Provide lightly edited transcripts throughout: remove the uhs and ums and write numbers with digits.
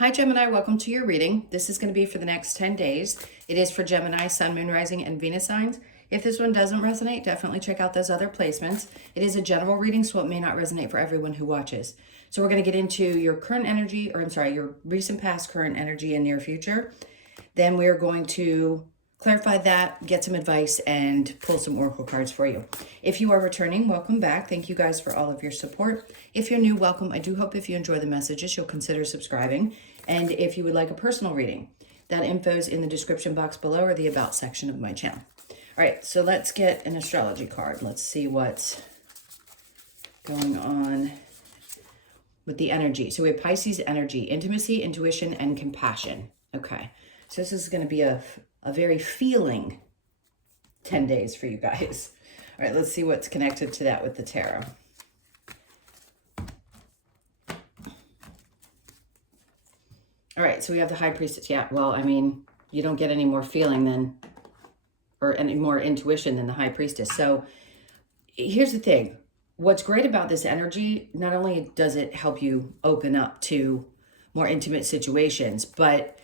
Hi Gemini, welcome to your reading. This is going to be for the next 10 days. It is for Gemini, Sun, Moon, Rising, and Venus signs. If this one doesn't resonate, definitely check out those other placements. It is a general reading, so it may not resonate for everyone who watches. So we're going to get into your current energy, your recent past, current energy, and near future. Then we're going to clarify that, get some advice, and pull some oracle cards for you. If you are returning, welcome back. Thank you guys for all of your support. If you're new, welcome. I do hope if you enjoy the messages, you'll consider subscribing. And if you would like a personal reading, that info is in the description box below or the about section of my channel. All right, so let's get an astrology card. Let's see what's going on with the energy. So we have Pisces energy, intimacy, intuition, and compassion. Okay, so this is going to be a very feeling 10 days for you guys. All right, let's see what's connected to that with the tarot. All right, so we have the High Priestess. Yeah, well, I mean, you don't get any more feeling than, or any more intuition than the High Priestess. So here's the thing. What's great about this energy, not only does it help you open up to more intimate situations, but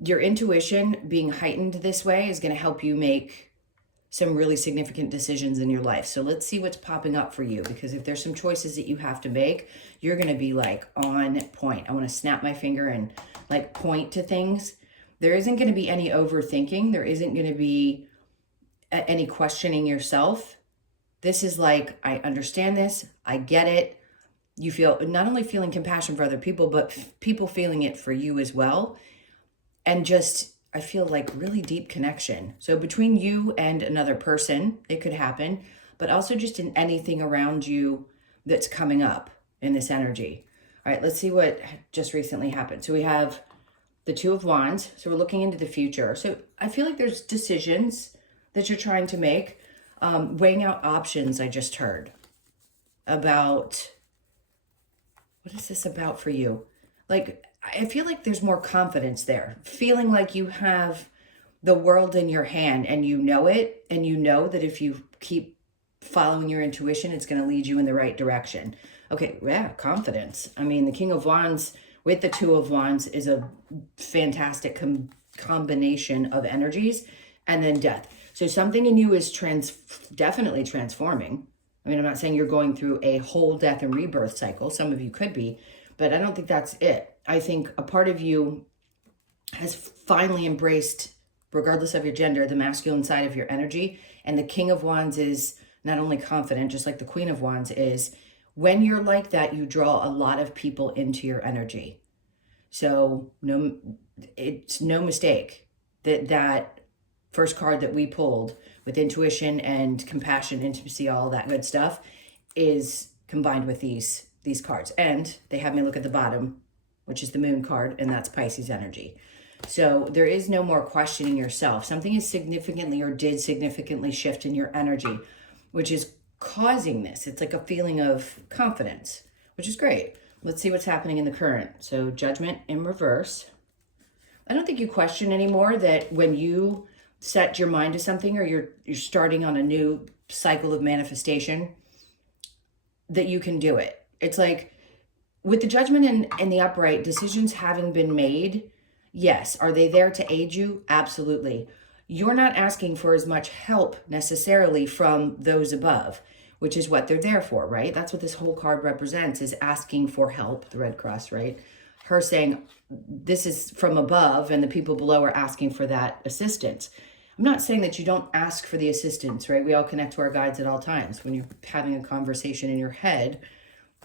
your intuition being heightened this way is going to help you make some really significant decisions in your life. So let's see what's popping up for you, because if there's some choices that you have to make, you're going to be like on point. I want to snap my finger and like point to things. There isn't going to be any overthinking. There isn't going to be any questioning yourself. This is like, I understand this. I get it. You feel not only feeling compassion for other people, but people feeling it for you as well. And just, I feel like really deep connection. So between you and another person, it could happen, but also just in anything around you that's coming up in this energy. All right, let's see what just recently happened. So we have the Two of Wands. So we're looking into the future. So I feel like there's decisions that you're trying to make, weighing out options. I just heard about, what is this about for you? Like, I feel like there's more confidence there, feeling like you have the world in your hand and you know it, and you know that if you keep following your intuition, it's going to lead you in the right direction. Okay, yeah, confidence. I mean, the King of Wands with the Two of Wands is a fantastic combination of energies, and then death. So something in you is definitely transforming. I mean, I'm not saying you're going through a whole death and rebirth cycle. Some of you could be, but I don't think that's it. I think a part of you has finally embraced, regardless of your gender, the masculine side of your energy. And the King of Wands is not only confident, just like the Queen of Wands is. When you're like that, you draw a lot of people into your energy. So it's no mistake that that first card that we pulled with intuition and compassion, intimacy, all that good stuff is combined with these cards. And they have me look at the bottom, which is the Moon card, and that's Pisces energy. So there is no more questioning yourself. Something is significantly or did significantly shift in your energy, which is causing this. It's like a feeling of confidence, which is great. Let's see what's happening in the current. So Judgment in reverse. I don't think you question anymore that when you set your mind to something, or you're starting on a new cycle of manifestation, that you can do it. It's like with the Judgment and the upright, decisions having been made, yes. Are they there to aid you? Absolutely. You're not asking for as much help necessarily from those above, which is what they're there for, right? That's what this whole card represents, is asking for help, the Red Cross, right? Her saying, this is from above, and the people below are asking for that assistance. I'm not saying that you don't ask for the assistance, right? We all connect to our guides at all times. When you're having a conversation in your head,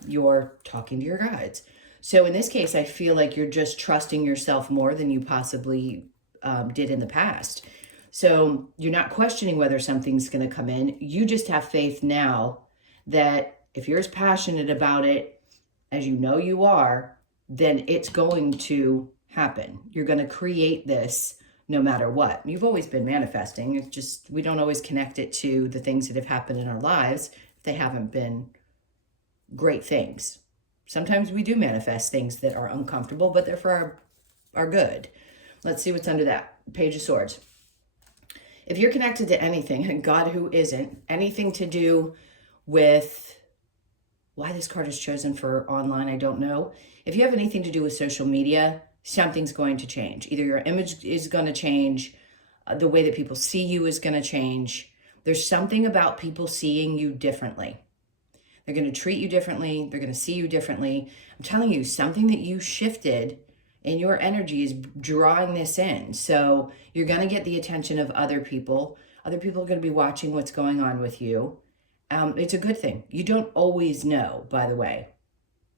you're talking to your guides. So in this case, I feel like you're just trusting yourself more than you possibly did in the past. So you're not questioning whether something's going to come in. You just have faith now that if you're as passionate about it as you know you are, then it's going to happen. You're going to create this no matter what. You've always been manifesting. It's just we don't always connect it to the things that have happened in our lives if they haven't been great things. Sometimes we do manifest things that are uncomfortable, but they're for our good. Let's see what's under that. Page of Swords. If you're connected to anything, and God who isn't, anything to do with why this card is chosen for online, I don't know. If you have anything to do with social media, something's going to change. Either your image is going to change, the way that people see you is going to change. There's something about people seeing you differently. They're going to treat you differently. They're going to see you differently. I'm telling you, something that you shifted in your energy is drawing this in. So you're going to get the attention of other people. Other people are going to be watching what's going on with you. It's a good thing. You don't always know, by the way.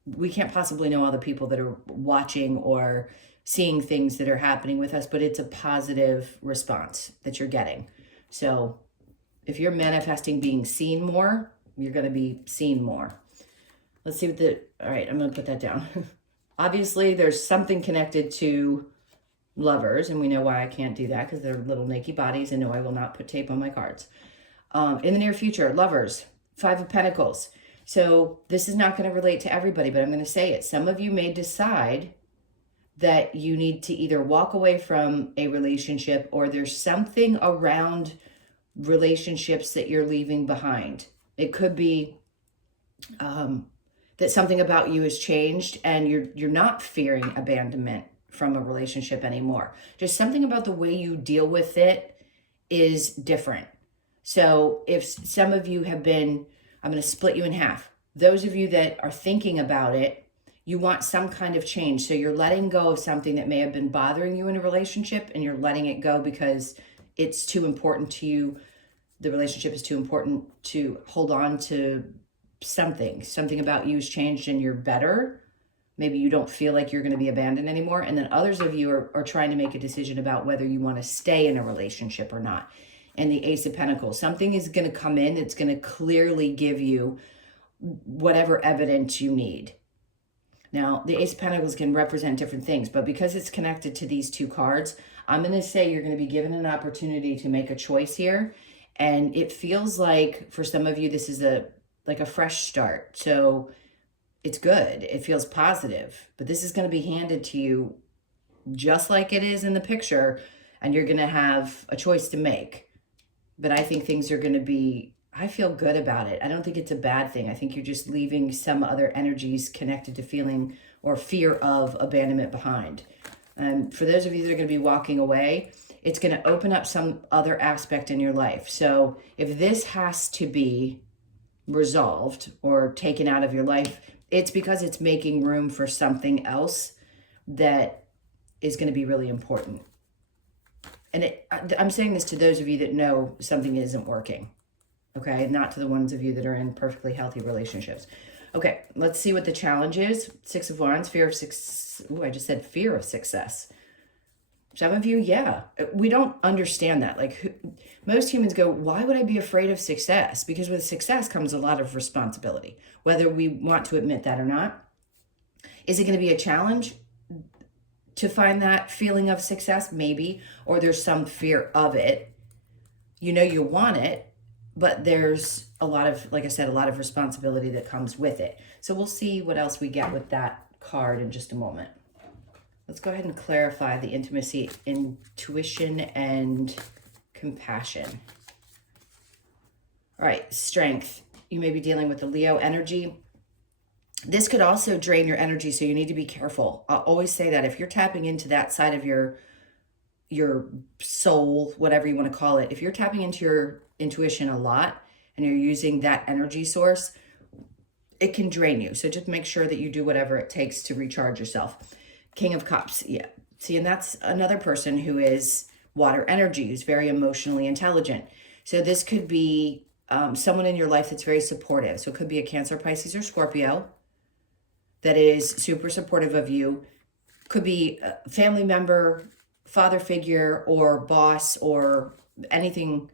We can't possibly know all the people that are watching or seeing things that are happening with us, but it's a positive response that you're getting. So if you're manifesting being seen more, you're going to be seen more. Let's see what all right, I'm going to put that down. Obviously, there's something connected to lovers, and we know why I can't do that because they're little naked bodies, and no, I will not put tape on my cards. In the near future, lovers, 5 of Pentacles. So this is not going to relate to everybody, but I'm going to say it. Some of you may decide that you need to either walk away from a relationship, or there's something around relationships that you're leaving behind. It could be that something about you has changed and you're not fearing abandonment from a relationship anymore. Just something about the way you deal with it is different. So if some of you have been, I'm going to split you in half. Those of you that are thinking about it, you want some kind of change. So you're letting go of something that may have been bothering you in a relationship, and you're letting it go because it's too important to you. The relationship is too important to hold on to. Something about you has changed and you're better. Maybe you don't feel like you're going to be abandoned anymore. And then others of you are trying to make a decision about whether you want to stay in a relationship or not. And the Ace of Pentacles, something is going to come in. It's going to clearly give you whatever evidence you need. Now, the Ace of Pentacles can represent different things, but because it's connected to these 2 cards, I'm going to say you're going to be given an opportunity to make a choice here. And it feels like for some of you, this is like a fresh start. So it's good. It feels positive, but this is going to be handed to you just like it is in the picture, and you're going to have a choice to make. But I think things are going to be, I feel good about it. I don't think it's a bad thing. I think you're just leaving some other energies connected to feeling or fear of abandonment behind. And for those of you that are going to be walking away, it's going to open up some other aspect in your life. So if this has to be resolved or taken out of your life, it's because it's making room for something else that is going to be really important. And I'm saying this to those of you that know something isn't working, okay? Not to the ones of you that are in perfectly healthy relationships. Okay, let's see what the challenge is. 6 of Wands, fear of success. Ooh, I just said fear of success. Some of you, yeah, we don't understand that. Like most humans go, why would I be afraid of success? Because with success comes a lot of responsibility, whether we want to admit that or not. Is it going to be a challenge to find that feeling of success? Maybe, or there's some fear of it. You know you want it, but there's a lot of, like I said, a lot of responsibility that comes with it. So we'll see what else we get with that card in just a moment. Let's go ahead and clarify the intimacy, intuition, and compassion. All right, strength. You may be dealing with the Leo energy. This could also drain your energy, so you need to be careful. I'll always say that if you're tapping into that side of your soul, whatever you want to call it, if you're tapping into your intuition a lot and you're using that energy source, it can drain you. So just make sure that you do whatever it takes to recharge yourself. King of Cups, yeah. See, and that's another person who is water energy, who's very emotionally intelligent. So this could be someone in your life that's very supportive. So it could be a Cancer, Pisces, or Scorpio that is super supportive of you. Could be a family member, father figure, or boss, or anything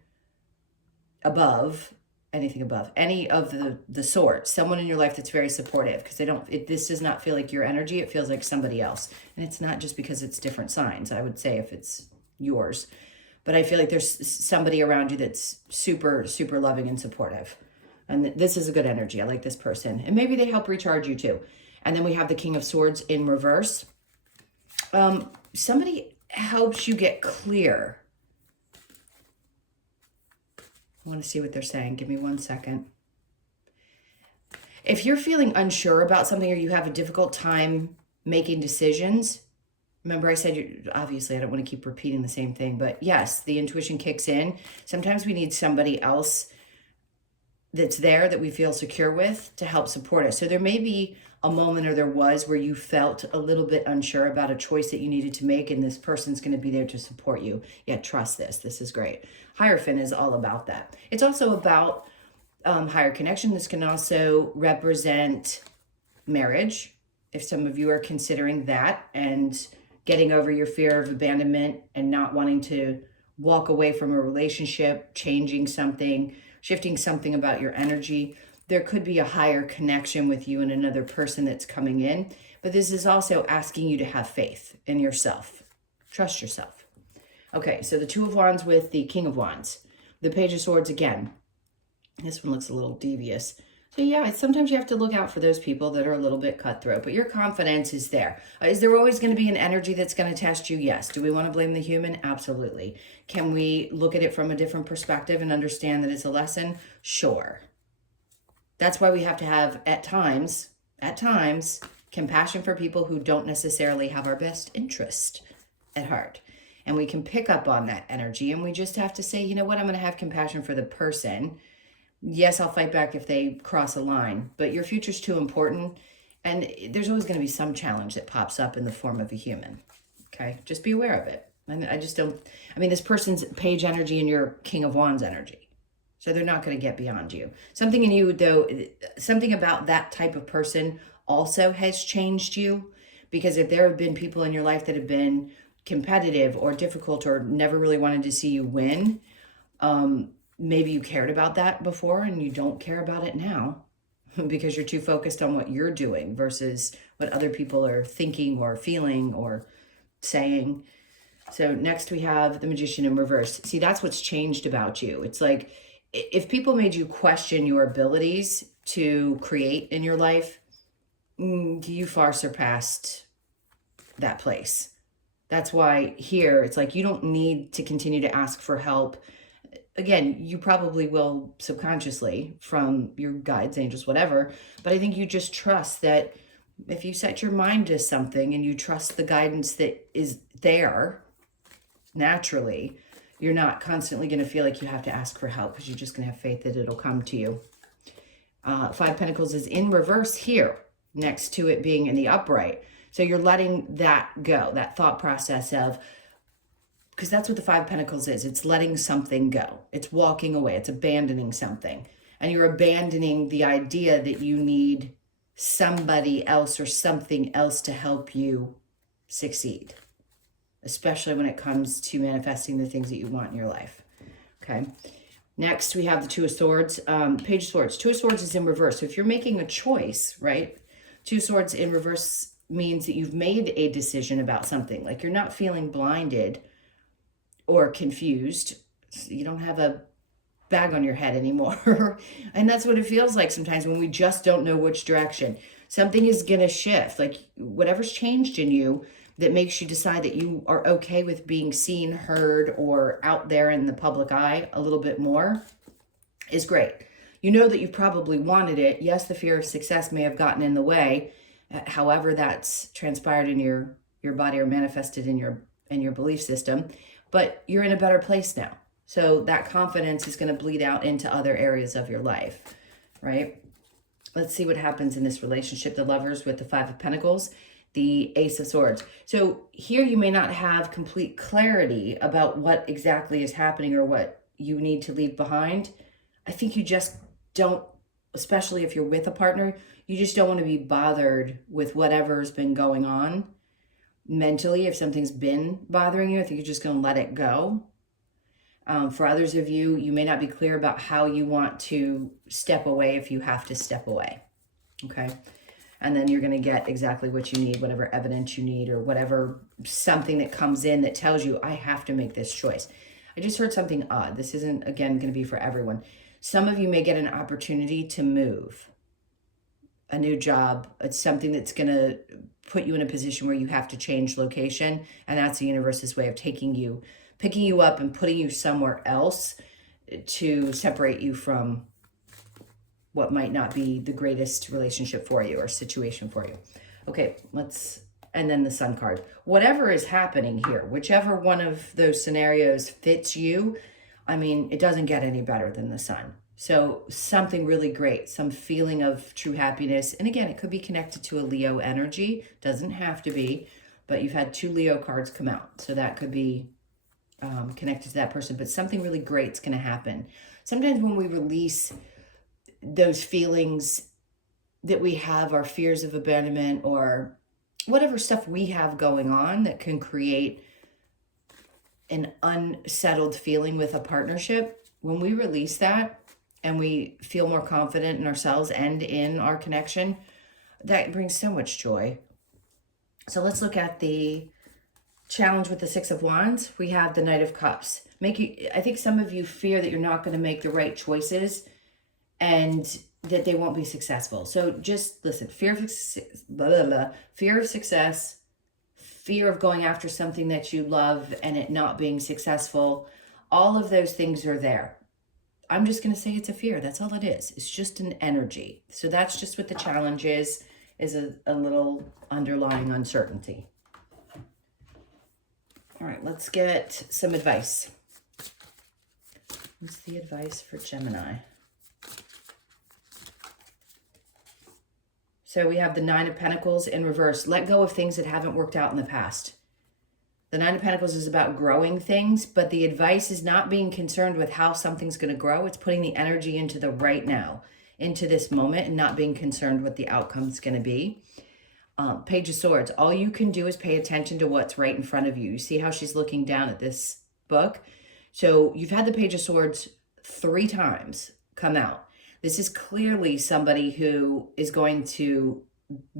above, any of the sort. Someone in your life that's very supportive, because this does not feel like your energy. It feels like somebody else. And it's not just because it's different signs. I would say if it's yours, but I feel like there's somebody around you that's super, super loving and supportive. And this is a good energy. I like this person. And maybe they help recharge you too. And then we have the King of Swords in reverse. Somebody helps you get clear. I want to see what they're saying. Give me 1 second. If you're feeling unsure about something or you have a difficult time making decisions, Remember I said, obviously I don't want to keep repeating the same thing, but yes, the intuition kicks in. Sometimes we need somebody else that's there that we feel secure with to help support us. So there may be a moment, or there was, where you felt a little bit unsure about a choice that you needed to make, and this person's going to be there to support you. Yeah, trust this. This is great. Hierophant is all about that. It's also about higher connection. This can also represent marriage, if some of you are considering that and getting over your fear of abandonment and not wanting to walk away from a relationship, changing something, shifting something about your energy. There could be a higher connection with you and another person that's coming in, but this is also asking you to have faith in yourself. Trust yourself. Okay, so the Two of Wands with the King of Wands. The Page of Swords again. This one looks a little devious. So yeah, sometimes you have to look out for those people that are a little bit cutthroat, but your confidence is there. Is there always going to be an energy that's going to test you? Yes. Do we want to blame the human? Absolutely. Can we look at it from a different perspective and understand that it's a lesson? Sure. That's why we have to have, at times, compassion for people who don't necessarily have our best interest at heart. And we can pick up on that energy, and we just have to say, you know what, I'm going to have compassion for the person. Yes, I'll fight back if they cross a line, but your future's too important, and there's always going to be some challenge that pops up in the form of a human. Okay, just be aware of it. And I just don't, I mean, this person's Page energy and your King of Wands energy, so they're not going to get beyond you. Something in you, though, something about that type of person also has changed you, because if there have been people in your life that have been competitive or difficult or never really wanted to see you win, maybe you cared about that before and you don't care about it now because you're too focused on what you're doing versus what other people are thinking or feeling or saying. So next we have the Magician in reverse. See, that's what's changed about you. It's like if people made you question your abilities to create in your life, you far surpassed that place. That's why here it's like you don't need to continue to ask for help. Again, you probably will subconsciously from your guides, angels, whatever, but I think you just trust that if you set your mind to something and you trust the guidance that is there naturally, you're not constantly going to feel like you have to ask for help, because you're just going to have faith that it'll come to you. Five Pentacles is in reverse here, next to it being in the upright. So you're letting that go, that thought process of, because that's what the Five Pentacles is. It's letting something go. It's walking away. It's abandoning something. And you're abandoning the idea that you need somebody else or something else to help you succeed, especially when it comes to manifesting the things that you want in your life. Okay. Next, we have the Two of Swords, Page of Swords. Two of Swords is in reverse. So if you're making a choice, right? Two of Swords in reverse means that you've made a decision about something. Like you're not feeling blinded or confused. You don't have a bag on your head anymore. And that's what it feels like sometimes when we just don't know which direction. Something is going to shift. Like whatever's changed in you that makes you decide that you are okay with being seen, heard, or out there in the public eye a little bit more is great. You know that you probably wanted it. Yes, the fear of success may have gotten in the way. However that's transpired in your body or manifested in your belief system. But you're in a better place now. So that confidence is going to bleed out into other areas of your life, right? Let's see what happens in this relationship. The Lovers with the Five of Pentacles, the Ace of Swords. So here you may not have complete clarity about what exactly is happening or what you need to leave behind. I think you just don't, especially if you're with a partner, you just don't want to be bothered with whatever's been going on. Mentally, if something's been bothering you, I think you're just going to let it go. For others of you, you may not be clear about how you want to step away if you have to step away. Okay. And then you're going to get exactly what you need, whatever evidence you need, or whatever something that comes in that tells you, I have to make this choice. I just heard something odd. This isn't, again, going to be for everyone. Some of you may get an opportunity to move. A new job. It's something that's going to put you in a position where you have to change location. And that's the universe's way of picking you up and putting you somewhere else to separate you from what might not be the greatest relationship for you or situation for you. Okay, let's and then the Sun card. Whatever is happening here, whichever one of those scenarios fits you, I mean, it doesn't get any better than the Sun. So something really great, some feeling of true happiness. And again, it could be connected to a Leo energy. Doesn't have to be, but you've had 2 Leo cards come out. So that could be connected to that person. But something really great's going to happen. Sometimes when we release those feelings that we have, our fears of abandonment or whatever stuff we have going on that can create an unsettled feeling with a partnership, when we release that, and we feel more confident in ourselves and in our connection, that brings so much joy. So let's look at the challenge with the 6 of Wands. We have the Knight of Cups. I think some of you fear that you're not going to make the right choices and that they won't be successful. So just listen, fear of success, fear of going after something that you love and it not being successful. All of those things are there. I'm just going to say it's a fear. That's all it is. It's just an energy. So that's just what the challenge is a little underlying uncertainty. All right, let's get some advice. What's the advice for Gemini? So we have the 9 of Pentacles in reverse. Let go of things that haven't worked out in the past. The 9 of Pentacles is about growing things, but the advice is not being concerned with how something's going to grow. It's putting the energy into the right now, into this moment, and not being concerned what the outcome's going to be. Page of Swords. All you can do is pay attention to what's right in front of you. You see how she's looking down at this book? So you've had the Page of Swords 3 times come out. This is clearly somebody who is going to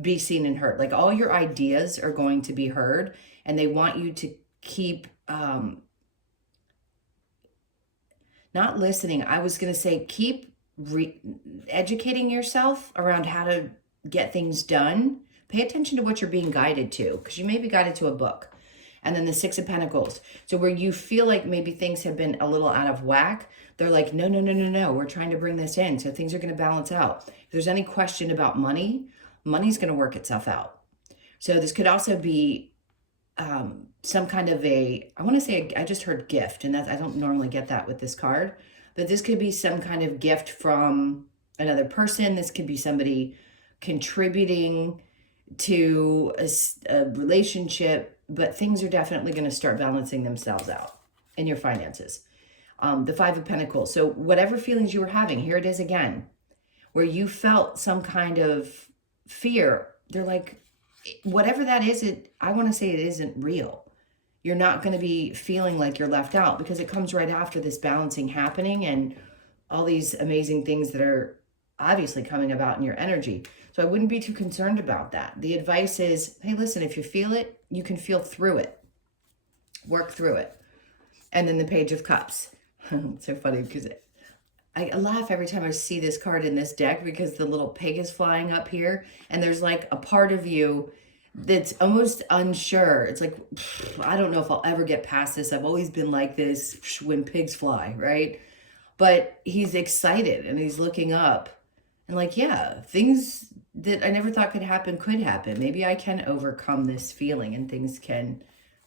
be seen and heard. Like all your ideas are going to be heard, and they want you to keep not listening. I was going to say keep educating yourself around how to get things done. Pay attention to what you're being guided to, because you may be guided to a book. And then the 6 of Pentacles. So where you feel like maybe things have been a little out of whack, they're like, no, we're trying to bring this in. So things are going to balance out. If there's any question about money, money's going to work itself out. So this could also be some kind of I want to say, I just heard gift, and I don't normally get that with this card, but this could be some kind of gift from another person. This could be somebody contributing to a relationship, but things are definitely going to start balancing themselves out in your finances. The 5 of Pentacles. So whatever feelings you were having, here it is again, where you felt some kind of fear. They're like, whatever that is, I want to say it isn't real. You're not going to be feeling like you're left out, because it comes right after this balancing happening and all these amazing things that are obviously coming about in your energy. So I wouldn't be too concerned about that. The advice is, hey, listen, if you feel it, you can feel through it. Work through it. And then the Page of Cups. It's so funny because I laugh every time I see this card in this deck, because the little pig is flying up here and there's like a part of you that's almost unsure. It's like, I don't know if I'll ever get past this. I've always been like this when pigs fly, right? But he's excited and he's looking up and like, yeah, things that I never thought could happen. Maybe I can overcome this feeling and things can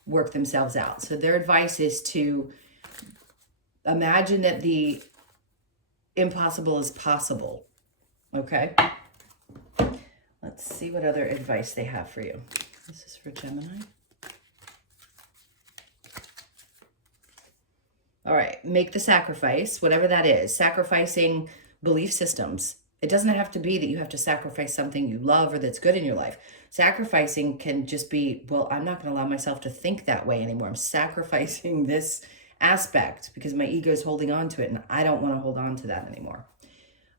work themselves out. So their advice is to imagine that the impossible is possible. Okay. Let's see what other advice they have for you. This is for Gemini. All right. Make the sacrifice, whatever that is. Sacrificing belief systems. It doesn't have to be that you have to sacrifice something you love or that's good in your life. Sacrificing can just be, well, I'm not going to allow myself to think that way anymore. I'm sacrificing this aspect because my ego is holding on to it and I don't want to hold on to that anymore.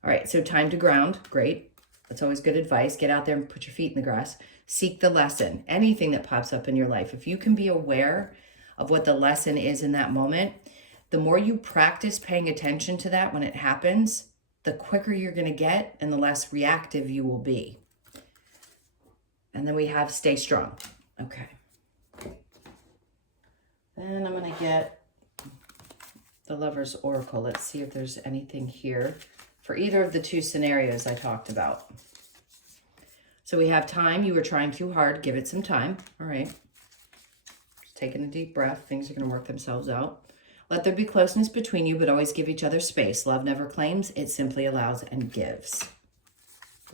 All right, so time to ground. Great. That's always good advice. Get out there and put your feet in the grass. Seek the lesson. Anything that pops up in your life. If you can be aware of what the lesson is in that moment, the more you practice paying attention to that when it happens, the quicker you're going to get and the less reactive you will be. And then we have stay strong. Okay. Then I'm going to get the Lover's Oracle. Let's see if there's anything here for either of the 2 scenarios I talked about. So we have time. You were trying too hard. Give it some time. All right. Just taking a deep breath. Things are going to work themselves out. Let there be closeness between you, but always give each other space. Love never claims. It simply allows and gives.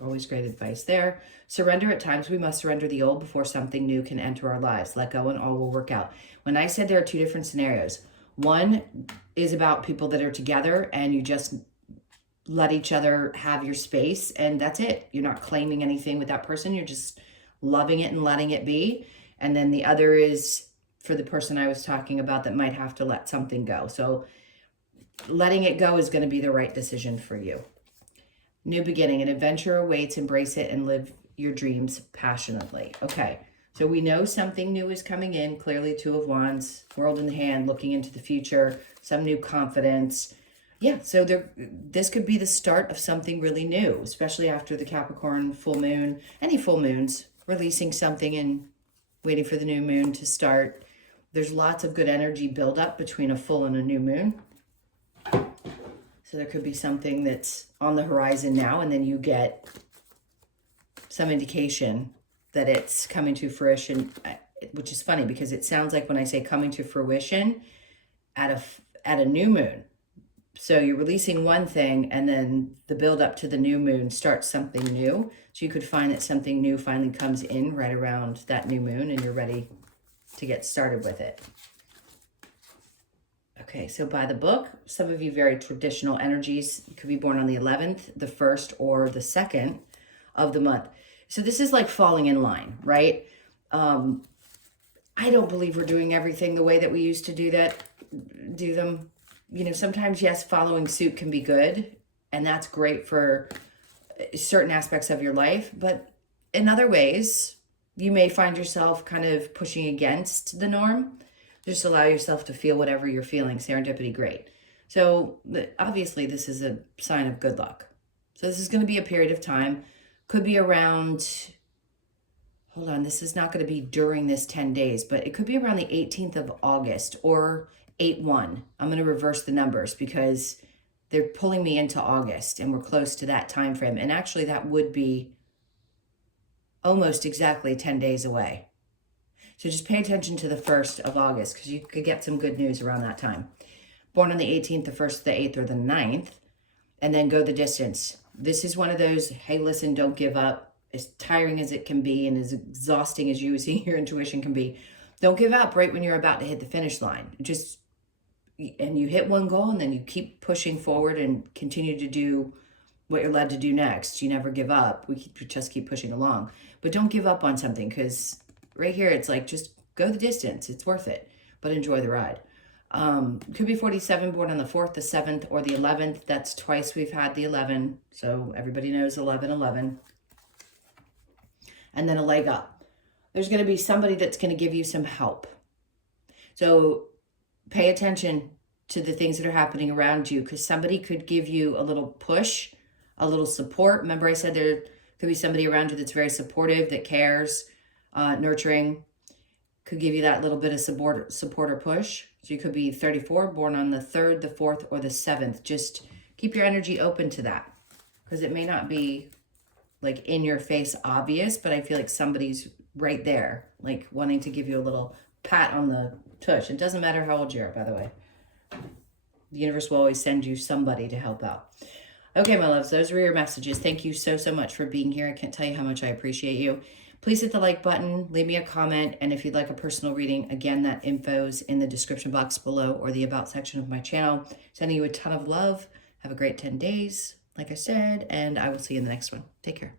Always great advice there. Surrender at times. We must surrender the old before something new can enter our lives. Let go and all will work out. When I said there are two different scenarios, one is about people that are together and you just let each other have your space and that's it. You're not claiming anything with that person. You're just loving it and letting it be. And then the other is for the person I was talking about that might have to let something go. So letting it go is going to be the right decision for you. New beginning, an adventure awaits. Embrace it and live your dreams passionately. Okay, so we know something new is coming in. Clearly, Two of Wands, World in the Hand, looking into the future, some new confidence. Yeah, so this could be the start of something really new, especially after the Capricorn full moon. Any full moons, releasing something and waiting for the new moon to start. There's lots of good energy buildup between a full and a new moon. So there could be something that's on the horizon now, and then you get some indication that it's coming to fruition, which is funny because it sounds like when I say coming to fruition at a new moon. So you're releasing one thing, and then the build up to the new moon starts something new. So you could find that something new finally comes in right around that new moon, and you're ready to get started with it. Okay, so by the book, some of you very traditional energies. You could be born on the 11th, the 1st, or the 2nd of the month. So this is like falling in line, right? I don't believe we're doing everything the way that we used to do them. You know, sometimes, yes, following suit can be good, and that's great for certain aspects of your life. But in other ways, you may find yourself kind of pushing against the norm. Just allow yourself to feel whatever you're feeling. Serendipity, great. So obviously this is a sign of good luck. So this is going to be a period of time. Could be around, hold on, this is not going to be during this 10 days, but it could be around the 18th of August or 8/1. I'm going to reverse the numbers because they're pulling me into August and we're close to that time frame. And actually that would be almost exactly 10 days away. So just pay attention to the 1st of August because you could get some good news around that time. Born on the 18th, the 1st, the 8th, or the 9th, and then go the distance. This is one of those, hey, listen, don't give up. As tiring as it can be and as exhausting as you see your intuition can be, don't give up right when you're about to hit the finish line. And you hit one goal and then you keep pushing forward and continue to do what you're led to do next. You never give up. We just keep pushing along. But don't give up on something because right here, it's like, just go the distance. It's worth it, but enjoy the ride. Could be 47, born on the 4th, the 7th, or the 11th. That's twice we've had the 11. So everybody knows 11. And then a leg up. There's going to be somebody that's going to give you some help. So pay attention to the things that are happening around you because somebody could give you a little push, a little support. Remember I said there could be somebody around you that's very supportive, that cares, nurturing, could give you that little bit of support or push. So you could be 34, born on the 3rd, the 4th, or the 7th. Just keep your energy open to that because it may not be like in your face obvious, but I feel like somebody's right there, like wanting to give you a little pat on the tush. It doesn't matter how old you are, by the way. The universe will always send you somebody to help out. Okay, my loves, those were your messages. Thank you so much for being here. I can't tell you how much I appreciate you. Please hit the like button, leave me a comment, and if you'd like a personal reading, again, that info's in the description box below or the about section of my channel. Sending you a ton of love. Have a great 10 days, like I said, and I will see you in the next one. Take care.